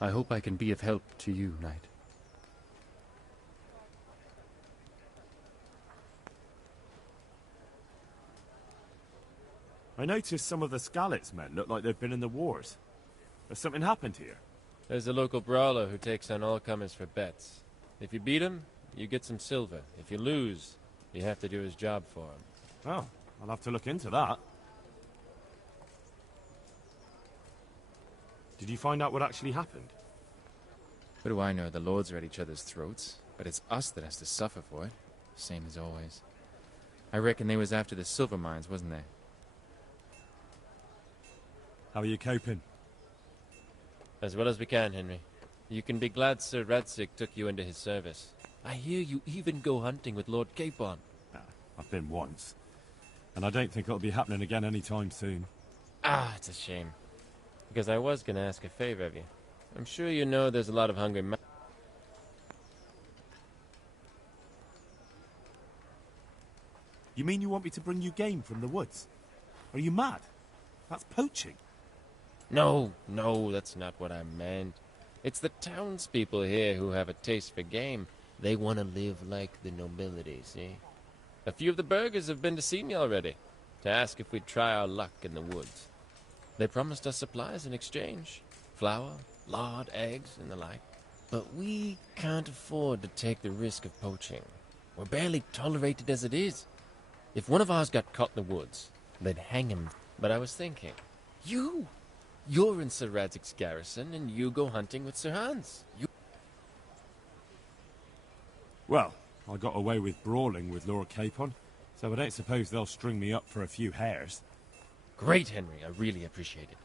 I hope I can be of help to you, Knight. I noticed some of the Skalitz men look like they've been in the wars. Has something happened here? There's a local brawler who takes on all comers for bets. If you beat him, you get some silver. If you lose, you have to do his job for him. Oh, I'll have to look into that. Did you find out what actually happened? What do I know? The lords are at each other's throats, but it's us that has to suffer for it. Same as always. I reckon they was after the silver mines, wasn't they? How are you coping? As well as we can, Henry. You can be glad Sir Radzig took you into his service. I hear you even go hunting with Lord Capon. I've been once. And I don't think it'll be happening again anytime soon. Ah, it's a shame. Because I was going to ask a favor of you. I'm sure you know there's a lot of hungry men. You mean you want me to bring you game from the woods? Are you mad? That's poaching. No, that's not what I meant. It's the townspeople here who have a taste for game. They want to live like the nobility, see? A few of the burghers have been to see me already, to ask if we'd try our luck in the woods. They promised us supplies in exchange. Flour, lard, eggs, and the like. But we can't afford to take the risk of poaching. We're barely tolerated as it is. If one of ours got caught in the woods, they'd hang him. But I was thinking, you're in Sir Radzig's garrison, and you go hunting with Sir Hans. Well, I got away with brawling with Lord Capon, so I don't suppose they'll string me up for a few hares. Great, Henry. I really appreciate it.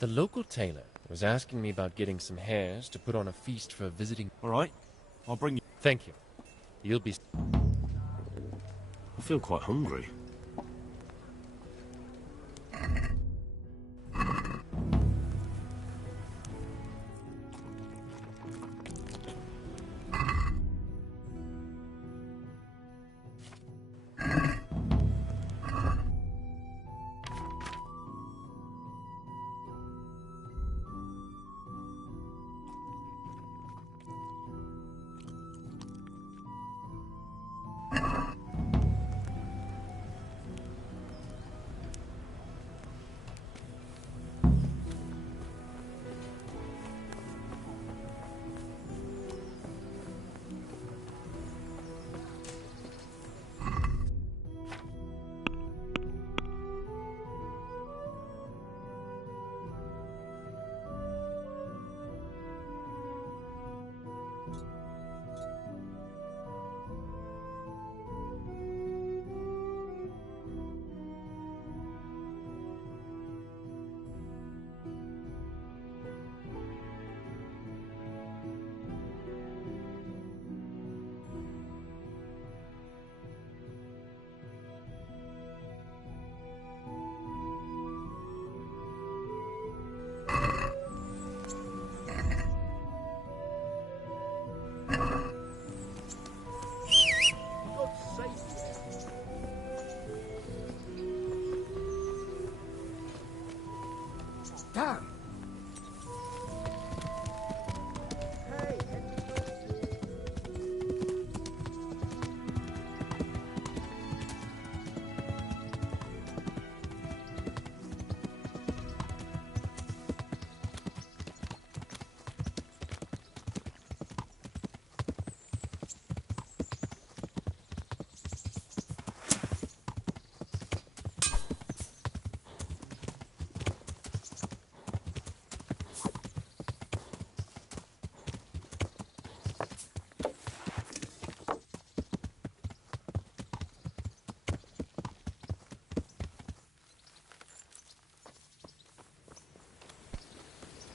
The local tailor was asking me about getting some hares to put on a feast for a visiting... All right, I'll bring you... Thank you. You'll be... I feel quite hungry. Damn!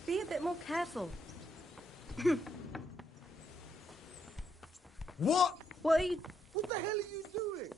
Be a bit more careful. What? What are you... What the hell are you doing?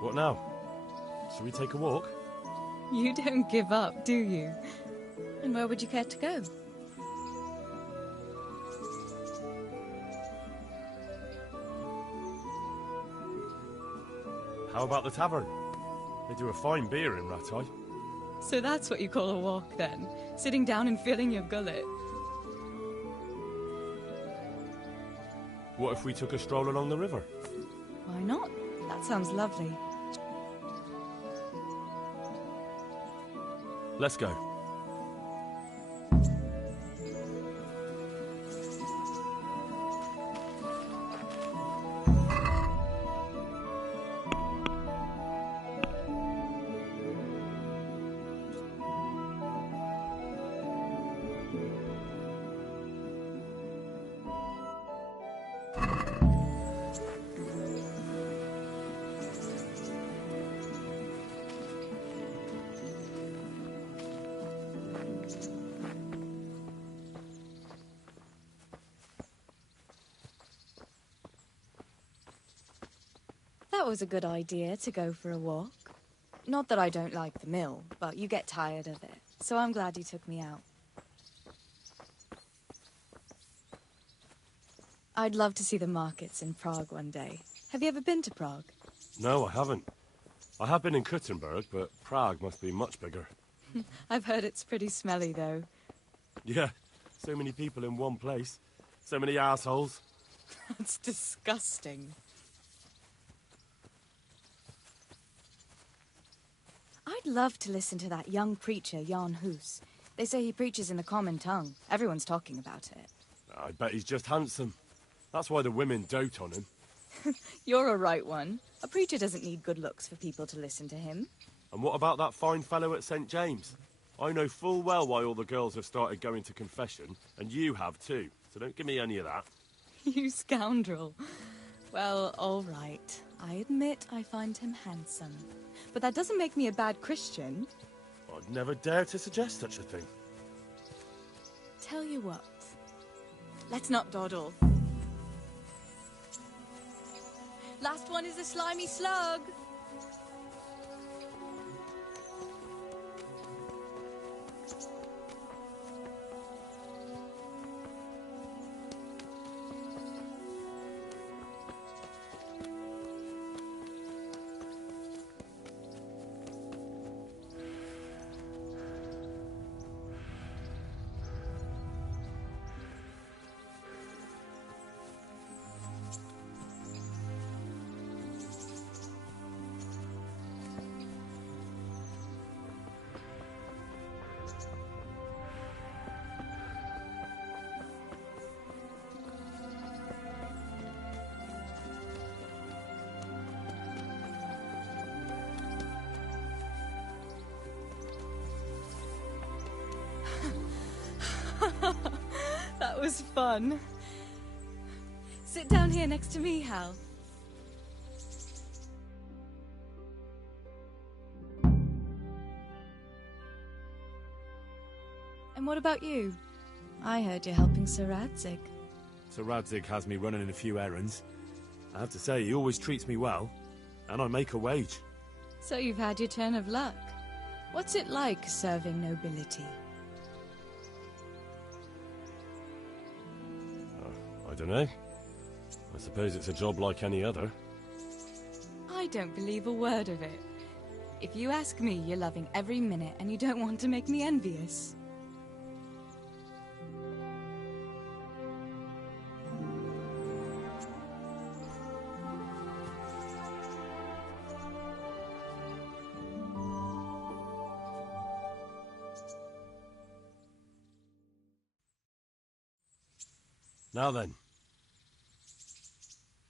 What now? Shall we take a walk? You don't give up, do you? And where would you care to go? How about the tavern? They do a fine beer in Rattay. So that's what you call a walk, then? Sitting down and filling your gullet? What if we took a stroll along the river? Why not? That sounds lovely. Let's go. That was a good idea, to go for a walk. Not that I don't like the mill, but you get tired of it, so I'm glad you took me out. I'd love to see the markets in Prague one day. Have you ever been to Prague? No, I haven't. I have been in Kuttenberg, but Prague must be much bigger. I've heard it's pretty smelly, though. Yeah, so many people in one place. So many assholes. That's disgusting. I'd love to listen to that young preacher, Jan Hus. They say he preaches in the common tongue. Everyone's talking about it. I bet he's just handsome. That's why the women dote on him. You're a right one. A preacher doesn't need good looks for people to listen to him. And what about that fine fellow at St. James? I know full well why all the girls have started going to confession, and you have too, so don't give me any of that. You scoundrel. Well, all right. I admit I find him handsome. But that doesn't make me a bad Christian. I'd never dare to suggest such a thing. Tell you what. Let's not dawdle. Last one is a slimy slug. That was fun. Sit down here next to me, Hal. And what about you? I heard you're helping Sir Radzig. Sir Radzig has me running a few errands. I have to say, he always treats me well, and I make a wage. So you've had your turn of luck. What's it like serving nobility? I don't know. I suppose it's a job like any other. I don't believe a word of it. If you ask me, you're loving every minute and you don't want to make me envious. Now then.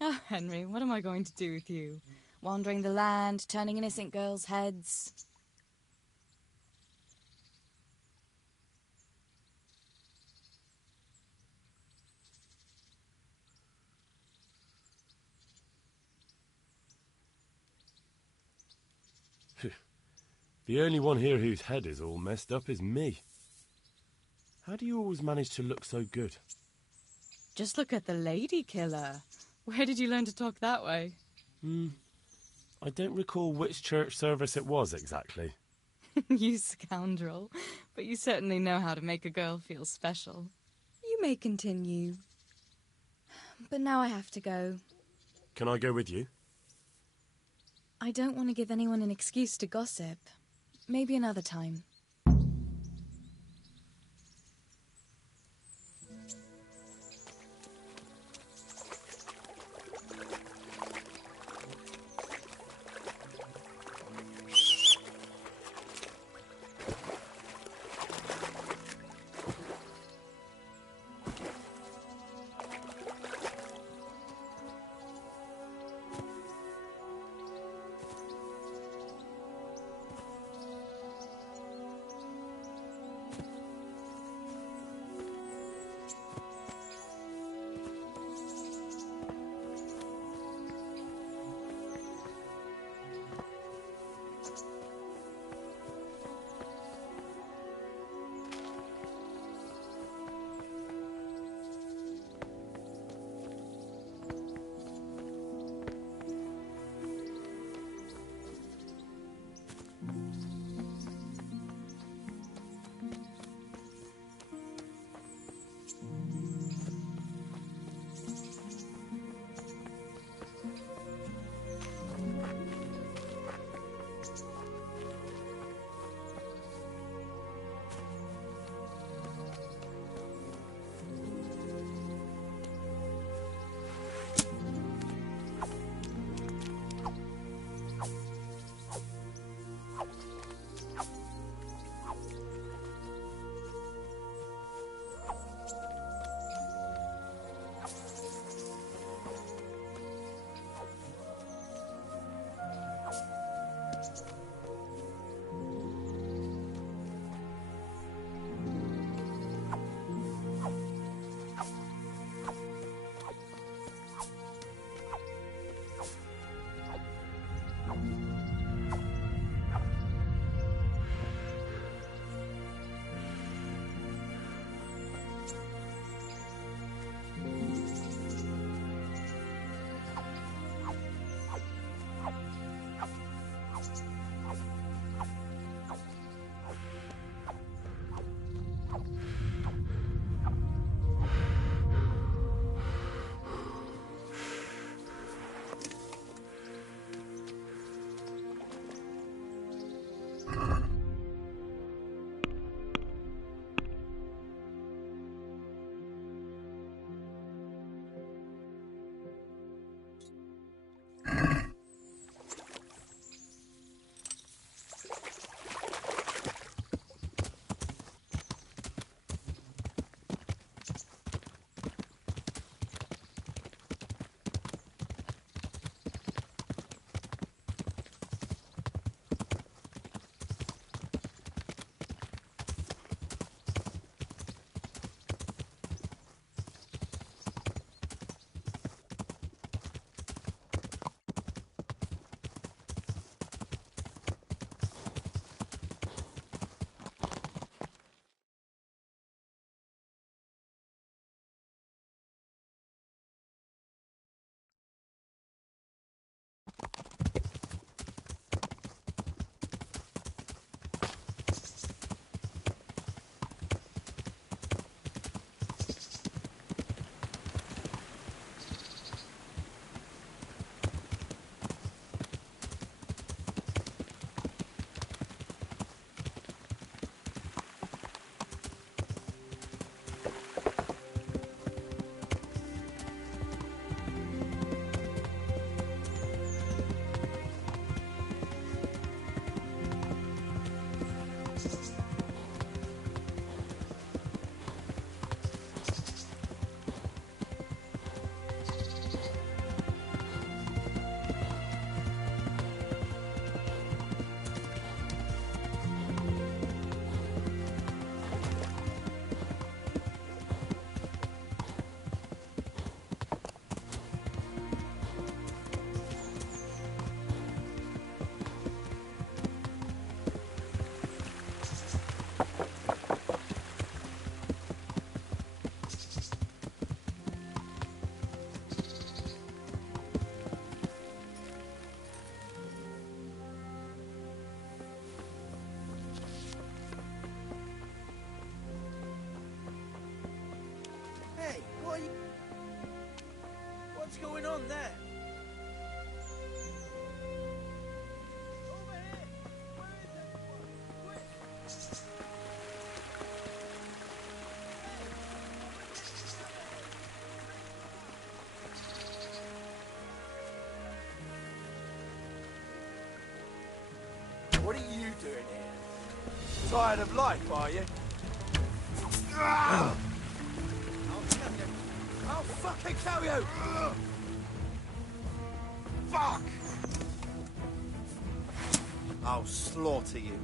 Oh, Henry, what am I going to do with you? Wandering the land, turning innocent girls' heads. The only one here whose head is all messed up is me. How do you always manage to look so good? Just look at the lady killer. Where did you learn to talk that way? I don't recall which church service it was exactly. You scoundrel. But you certainly know how to make a girl feel special. You may continue. But now I have to go. Can I go with you? I don't want to give anyone an excuse to gossip. Maybe another time. What are you doing here? Tired of life, are you? I'll kill you. I'll fucking kill you! Fuck! I'll slaughter you.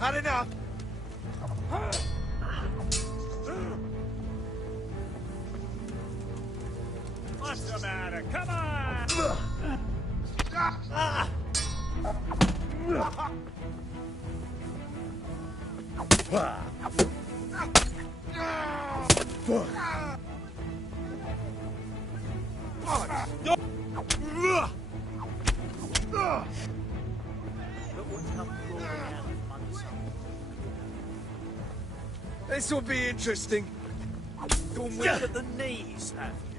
Had enough. What's the matter? Come on! This will be interesting. Gone weak at the knees, have you?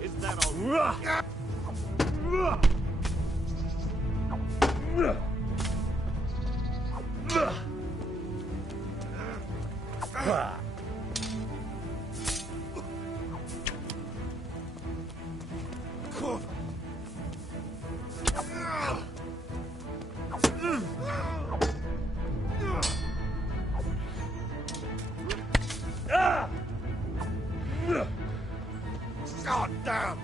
Isn't that all? God damn!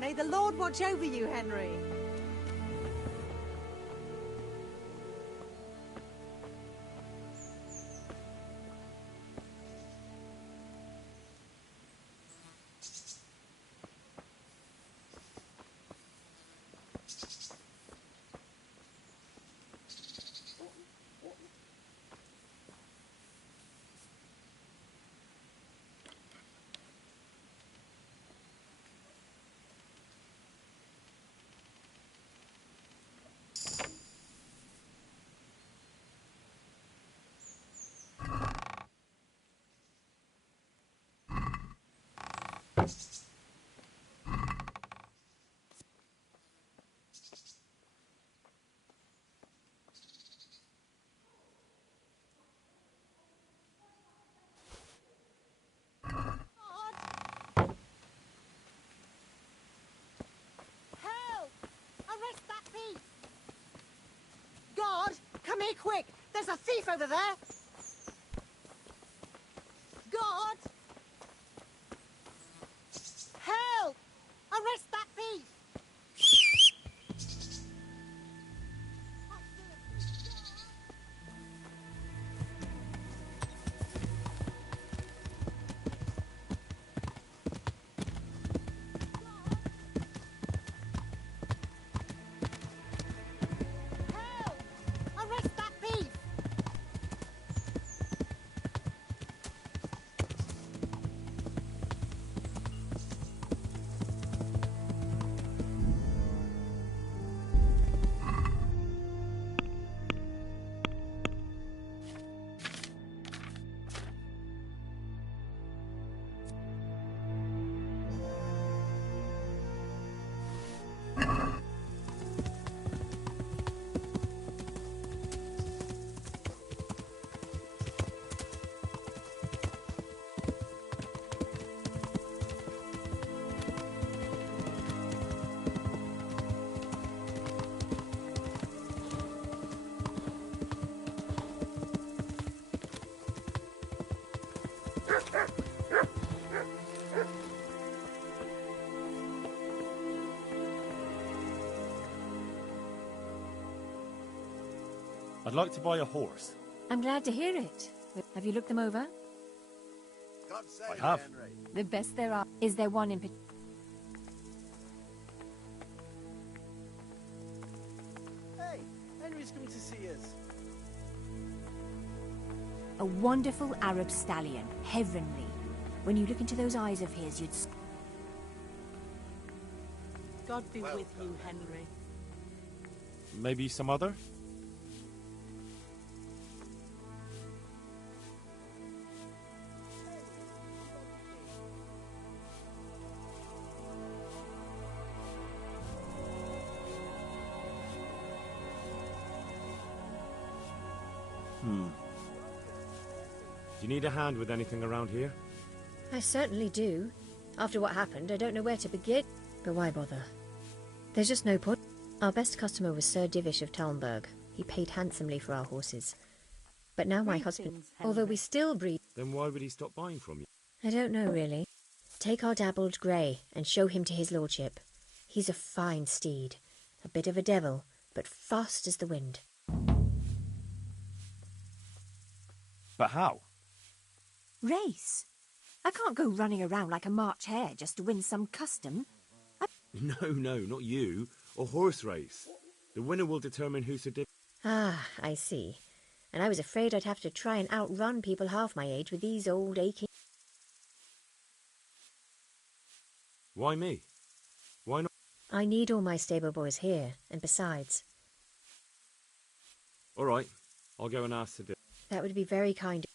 May the Lord watch over you, Henry. God, come here quick! There's a thief over there! God! Help! Arrest that thief! Help! Arrest that thief! I'd like to buy a horse. I'm glad to hear it. Have you looked them over? God save I you, have. Henry. The best there are. Is there one in particular? Hey, Henry's coming to see us. A wonderful Arab stallion. Heavenly. When you look into those eyes of his, you'd... God be with you, Henry. Maybe some other? Do you need a hand with anything around here? I certainly do. After what happened, I don't know where to begin. But why bother? There's just no point. Our best customer was Sir Divish of Talmberg. He paid handsomely for our horses. But now my husband... Greetings, Henry. Although we still breed... Then why would he stop buying from you? I don't know, really. Take our dabbled grey and show him to his lordship. He's a fine steed. A bit of a devil, but fast as the wind. But how? Race? I can't go running around like a March hare just to win some custom. No, not you. A horse race. The winner will determine who's a Ah, I see. And I was afraid I'd have to try and outrun people half my age with these old aching... Why me? Why not? I need all my stable boys here, and besides... All right, I'll go and ask to. That would be very kind.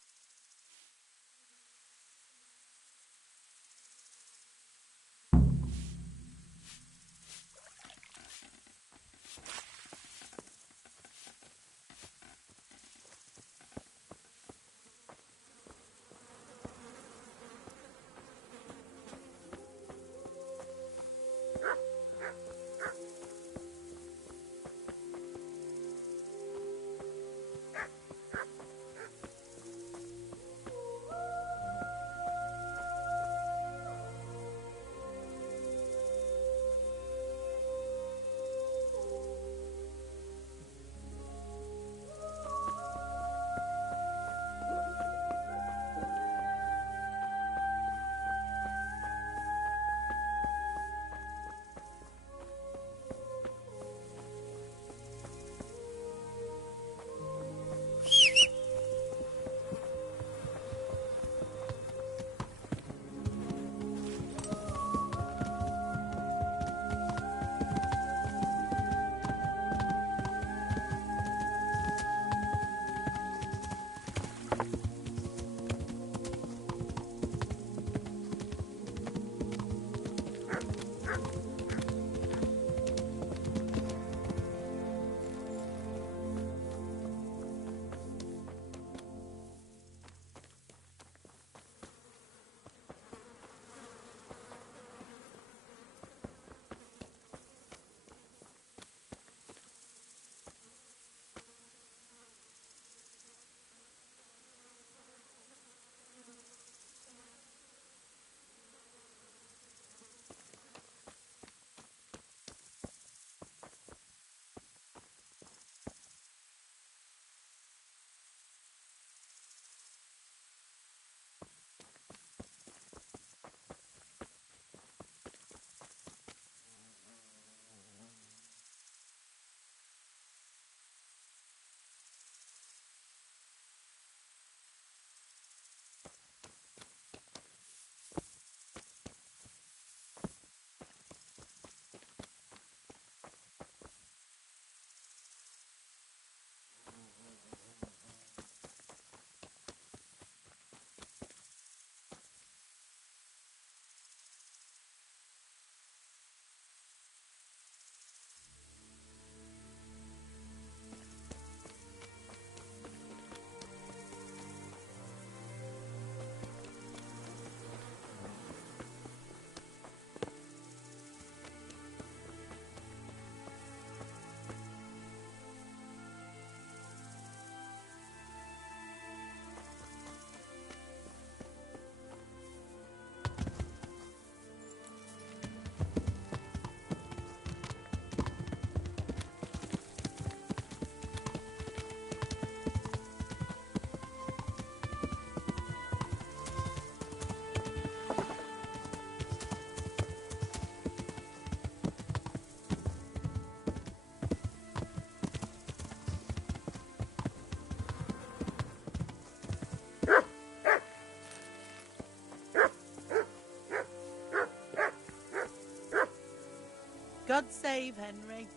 God save Henry.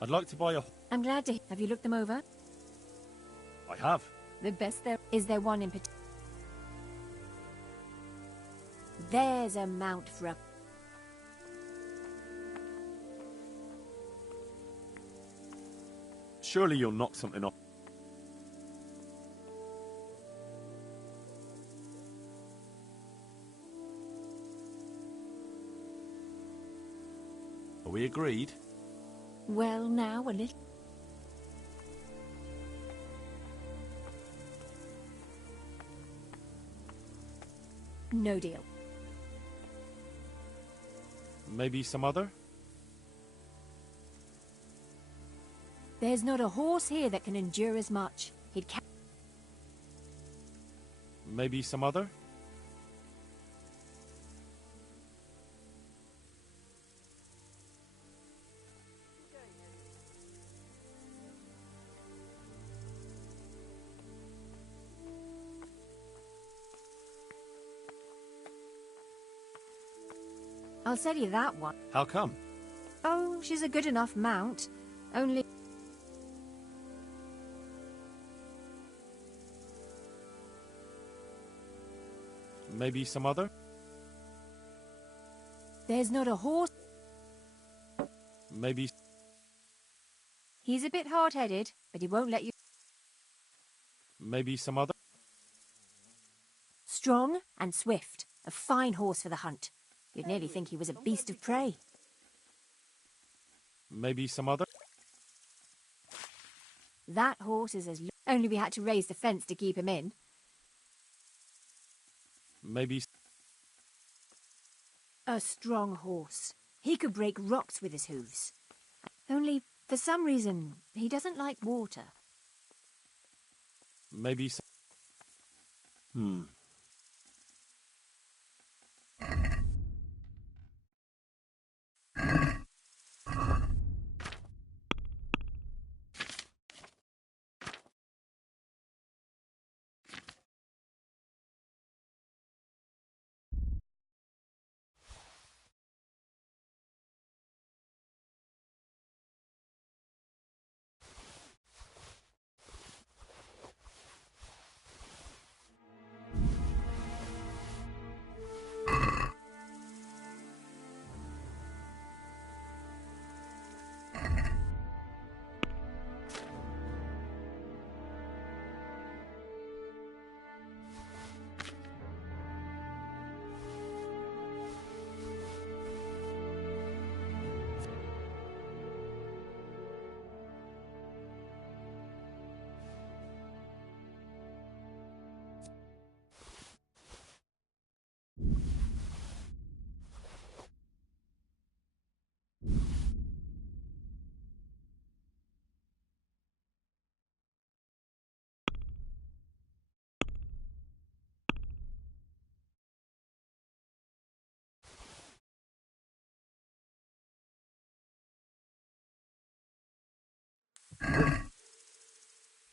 I'd like to buy a... I'm glad to. Have you looked them over? I have. The best there is there one in particular. There's a mount for a. Surely you'll knock something off. Are we agreed? Well, now a little. No deal. Maybe some other? There's not a horse here that can endure as much. He'd Maybe some other? I'll sell you that one. How come? Oh, she's a good enough mount. Only... Maybe some other? There's not a horse... Maybe... He's a bit hard-headed, but he won't let you... Maybe some other? Strong and swift. A fine horse for the hunt. You'd nearly think he was a beast of prey. Maybe some other? That horse is as... Only we had to raise the fence to keep him in. Maybe... A strong horse. He could break rocks with his hooves. Only, for some reason, he doesn't like water. Maybe some...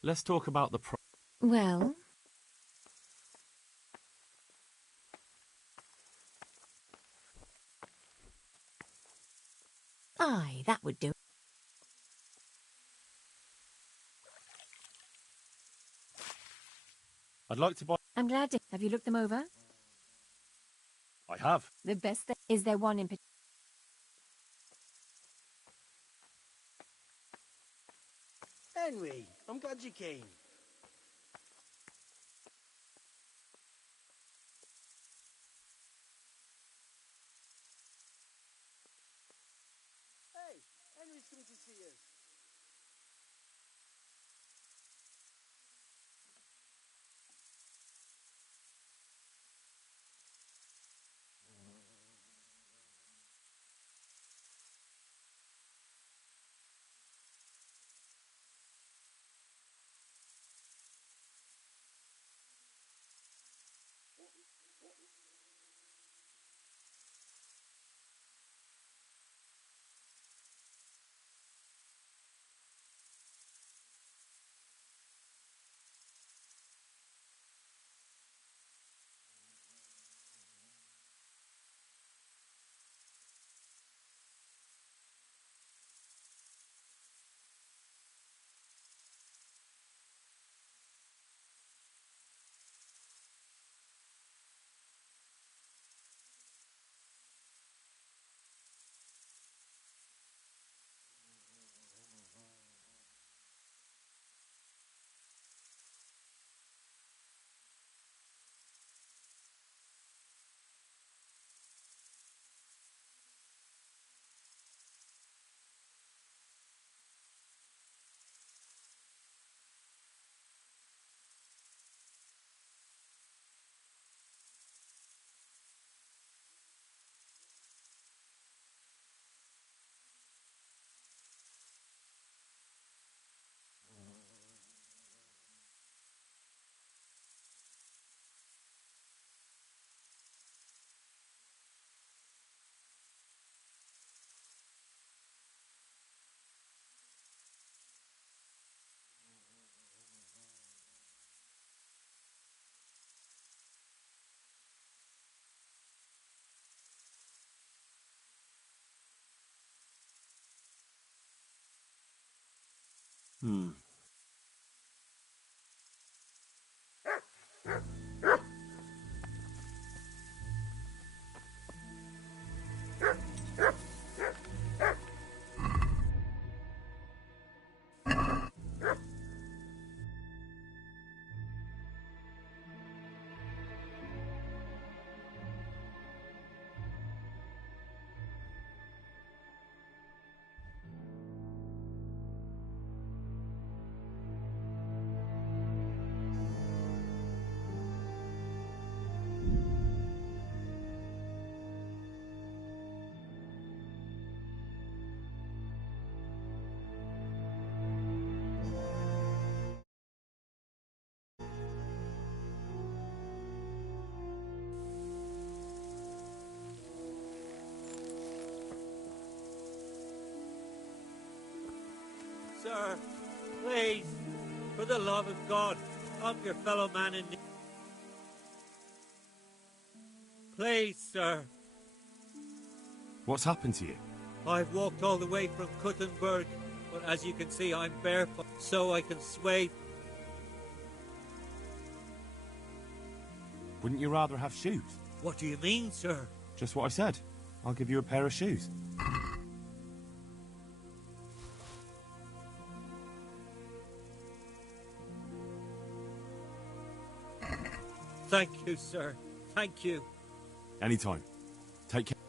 Let's talk about the Well... Aye, that would do. I'd like to buy... I'm glad to... Have you looked them over? I have. The best thing... Is there one in particular? Henry, I'm glad you came. Hey, Henry's coming to see you. Sir, please, for the love of God, help your fellow man in need. Please, sir. What's happened to you? I've walked all the way from Kuttenberg, but as you can see, I'm barefoot, so I can sway. Wouldn't you rather have shoes? What do you mean, sir? Just what I said. I'll give you a pair of shoes. Thank you, sir. Thank you. Anytime. Take care.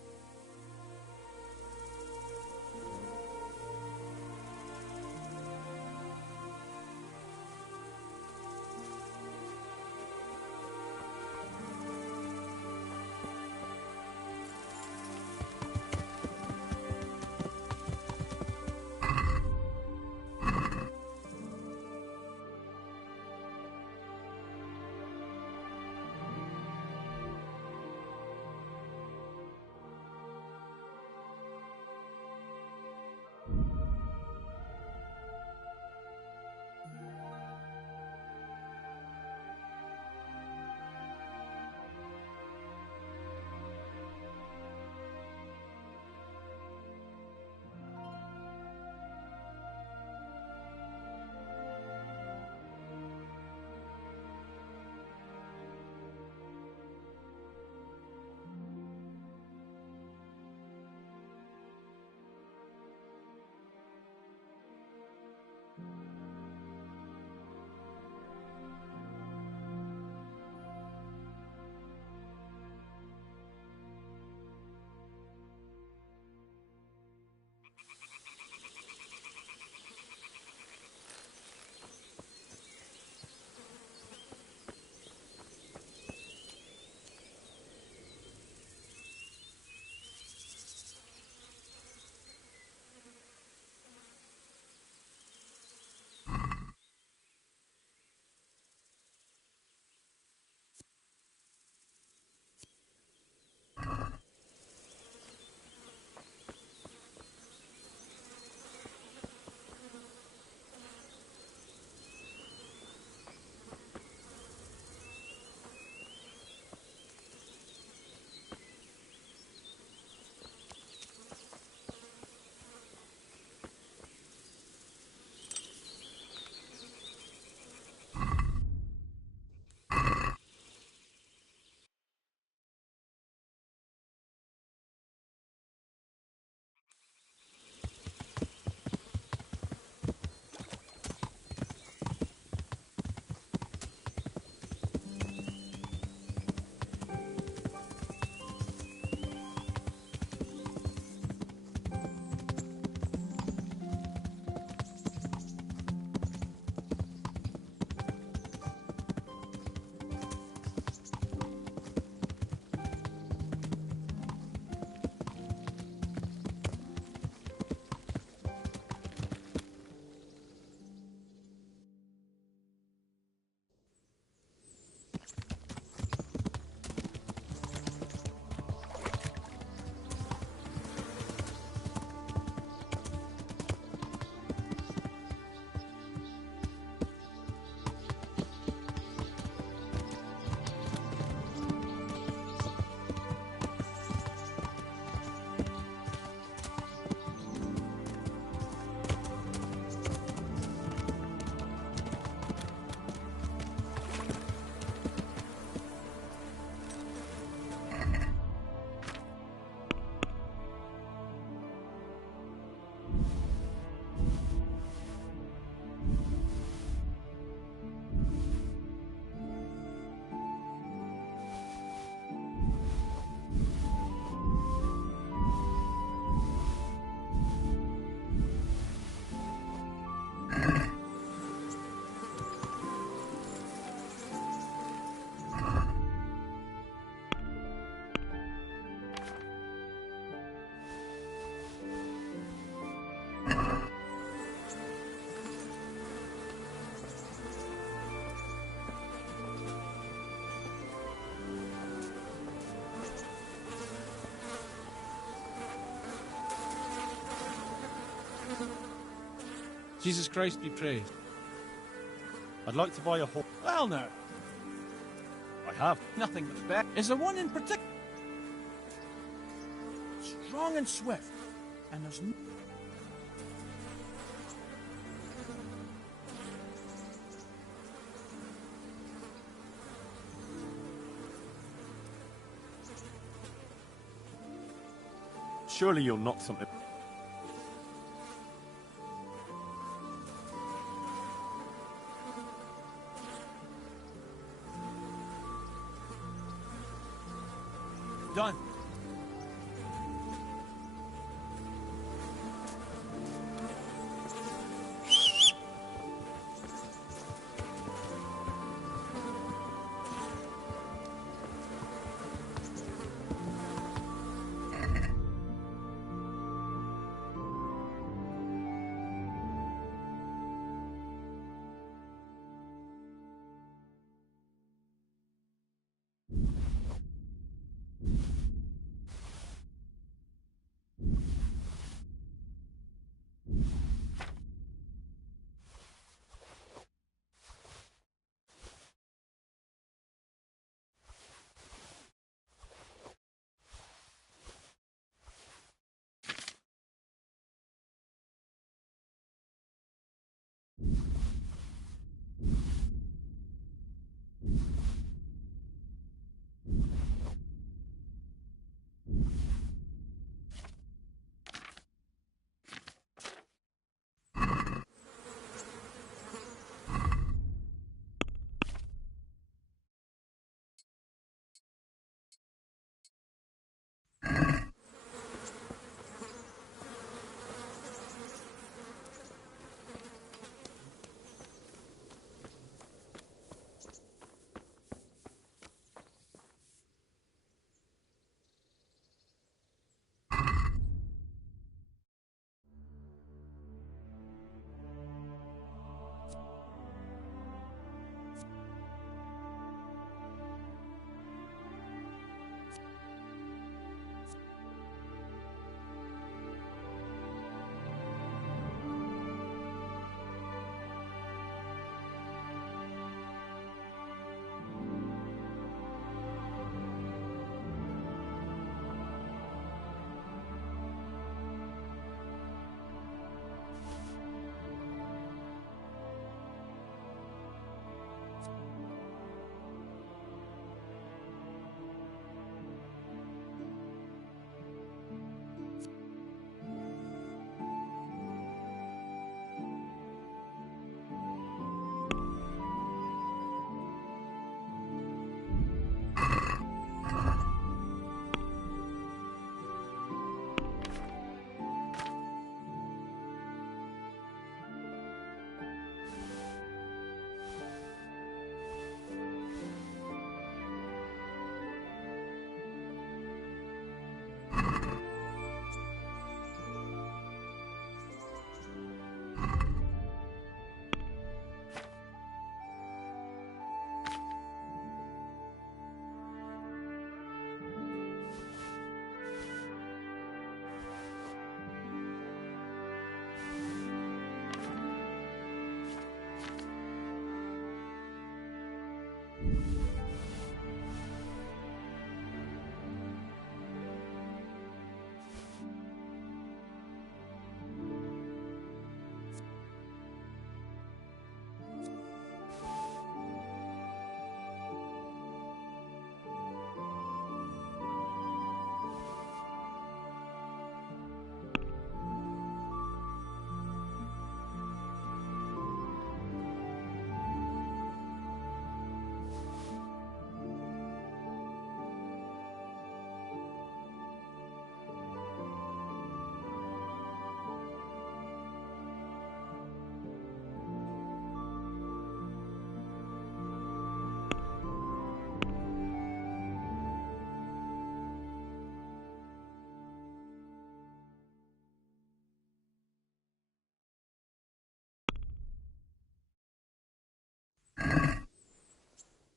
Jesus Christ be praised. I'd like to buy a horse. Well, now, I have. nothing but bad. Is there one in particular? Strong and swift. And there's no... Surely you're not something. Done.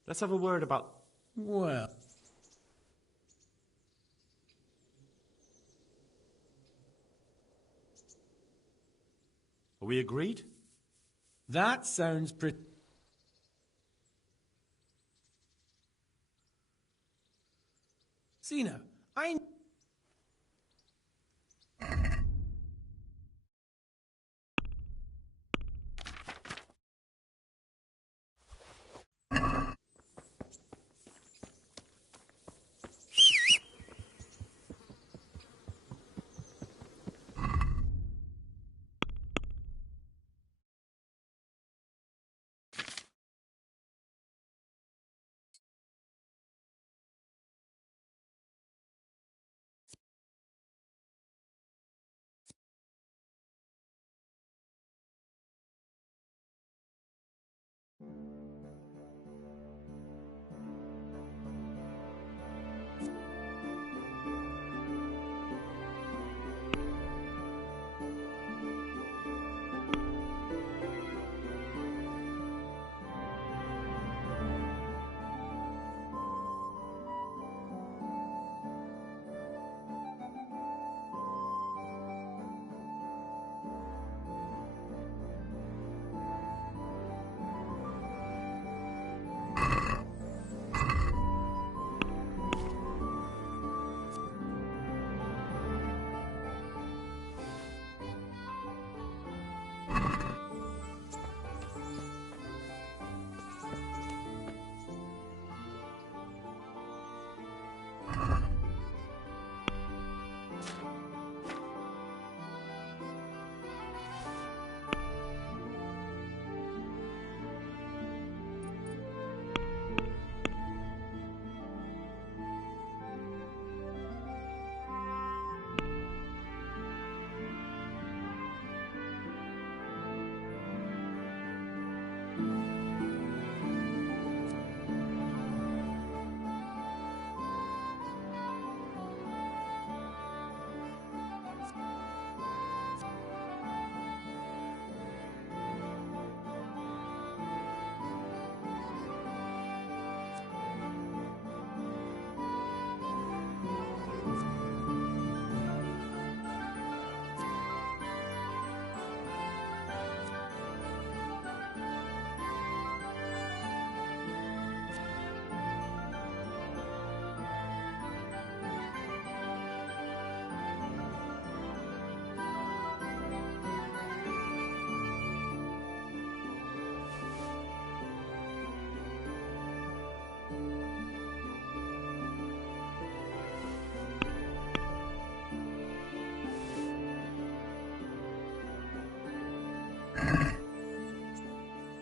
Let's have a word about... Well, Are we agreed? That sounds pretty... See now, I...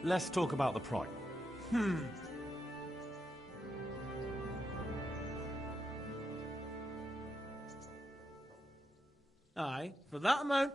Let's talk about the price. Aye, for that amount.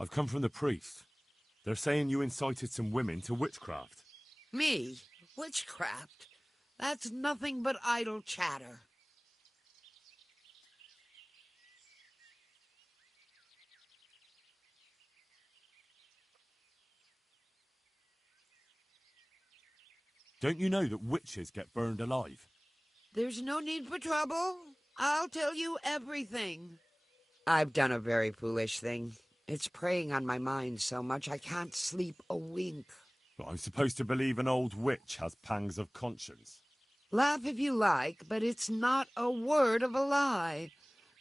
I've come from the priest. They're saying you incited some women to witchcraft. Me? Witchcraft? That's nothing but idle chatter. Don't you know that witches get burned alive? There's no need for trouble. I'll tell you everything. I've done a very foolish thing. It's preying on my mind so much I can't sleep a wink. But I'm supposed to believe an old witch has pangs of conscience. Laugh if you like, but it's not a word of a lie.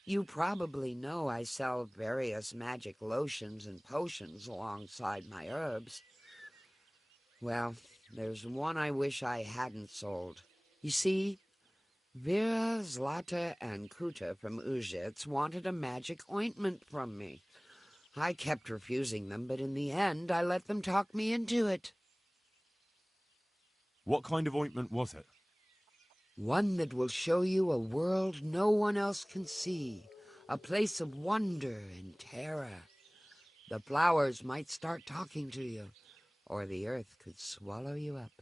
You probably know I sell various magic lotions and potions alongside my herbs. Well, there's one I wish I hadn't sold. You see, Vera, Zlata, and Kuta from Uzhitz wanted a magic ointment from me. I kept refusing them, but in the end I let them talk me into it. What kind of ointment was it? One that will show you a world no one else can see, a place of wonder and terror. The flowers might start talking to you, or the earth could swallow you up.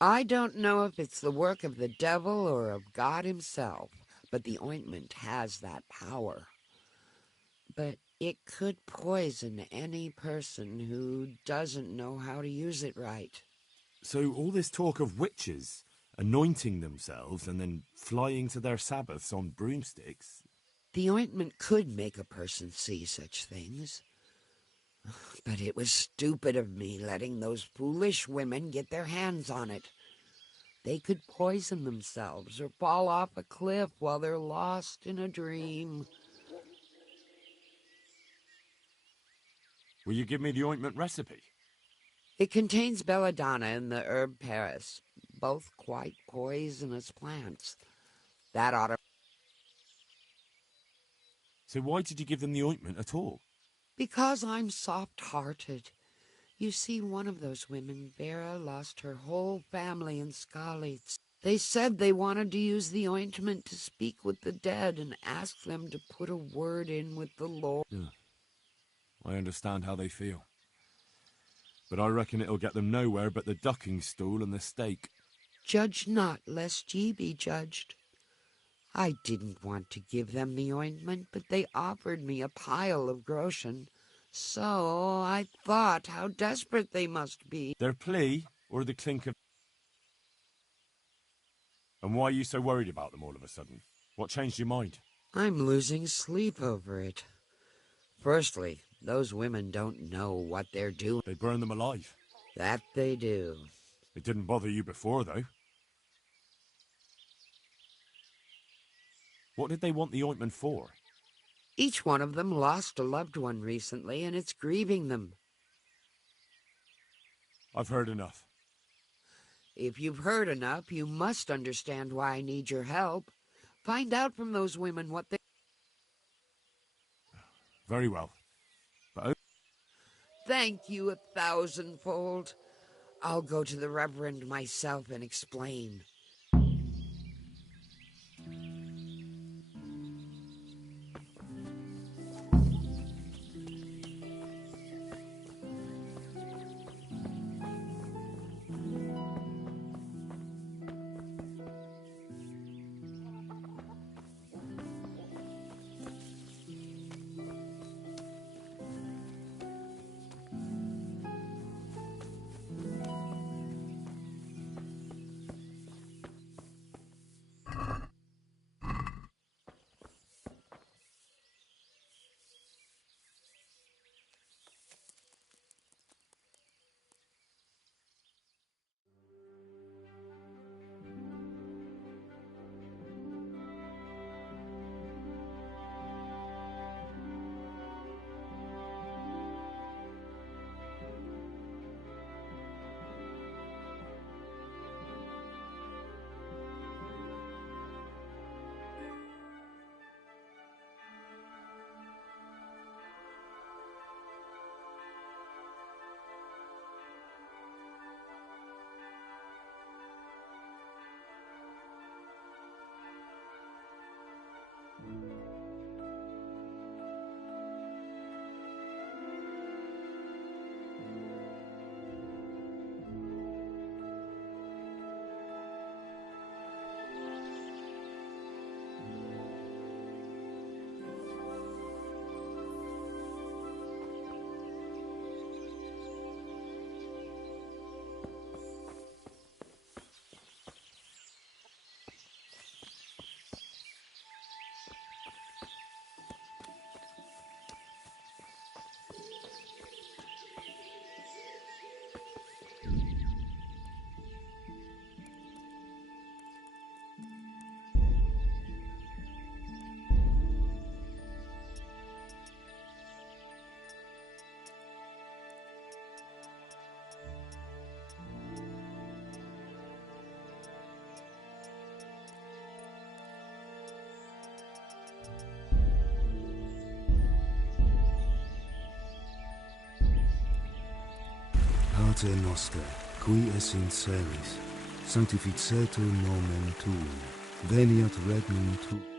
I don't know if it's the work of the devil or of God himself, but the ointment has that power. But it could poison any person who doesn't know how to use it right. So all this talk of witches anointing themselves and then flying to their sabbaths on broomsticks... The ointment could make a person see such things. But it was stupid of me letting those foolish women get their hands on it. They could poison themselves or fall off a cliff while they're lost in a dream. Will you give me the ointment recipe? It contains belladonna and the herb Paris, both quite poisonous plants. That ought to... So why did you give them the ointment at all? Because I'm soft-hearted. You see, one of those women, Vera, lost her whole family in Skalitz. They said they wanted to use the ointment to speak with the dead and ask them to put a word in with the Lord. Yeah. I understand how they feel. But I reckon it'll get them nowhere but the ducking stool and the stake. Judge not, lest ye be judged. I didn't want to give them the ointment, but they offered me a pile of groschen. So I thought how desperate they must be. Their plea, or the clink of... And why are you so worried about them all of a sudden? What changed your mind? I'm losing sleep over it. Firstly, those women don't know what they're doing. They burn them alive. That they do. It didn't bother you before, though. What did they want the ointment for? Each one of them lost a loved one recently, and it's grieving them. I've heard enough. If you've heard enough, you must understand why I need your help. Find out from those women what they... Very well. But Thank you 1,000-fold. I'll go to the Reverend myself and explain. Pater noster, qui es in celis, sanctificetur nomen tuum, veniat regnum tuum.